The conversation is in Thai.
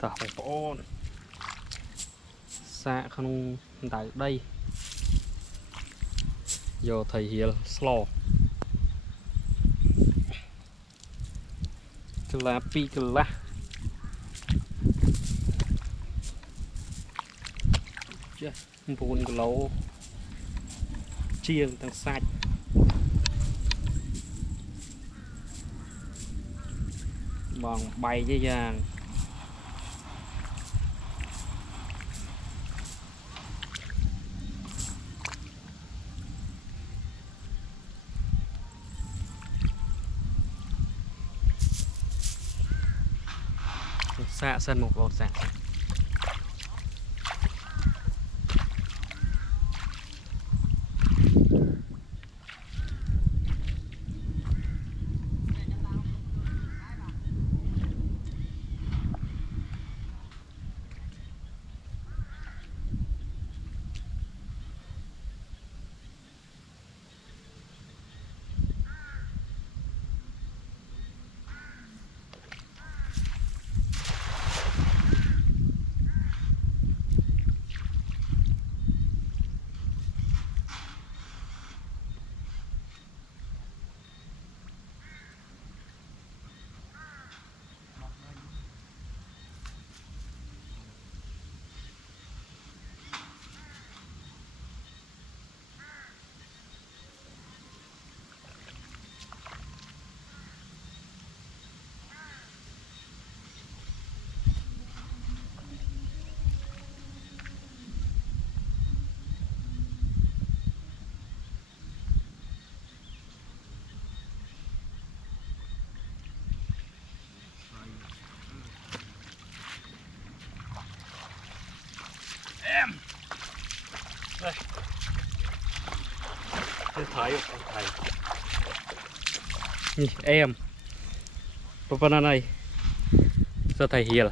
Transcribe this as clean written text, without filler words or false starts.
ตาของป้อนสะขนมได้ได้โยไทยเฮียสโลกลาปีกลาเจ้าปูนกลาเชียงตั้งสัดบางใบเยอะๆสะเส้นหมกรถสะถ่ายถ่ายนี่เอ็มปะปนอะไรสไตล์เฮีย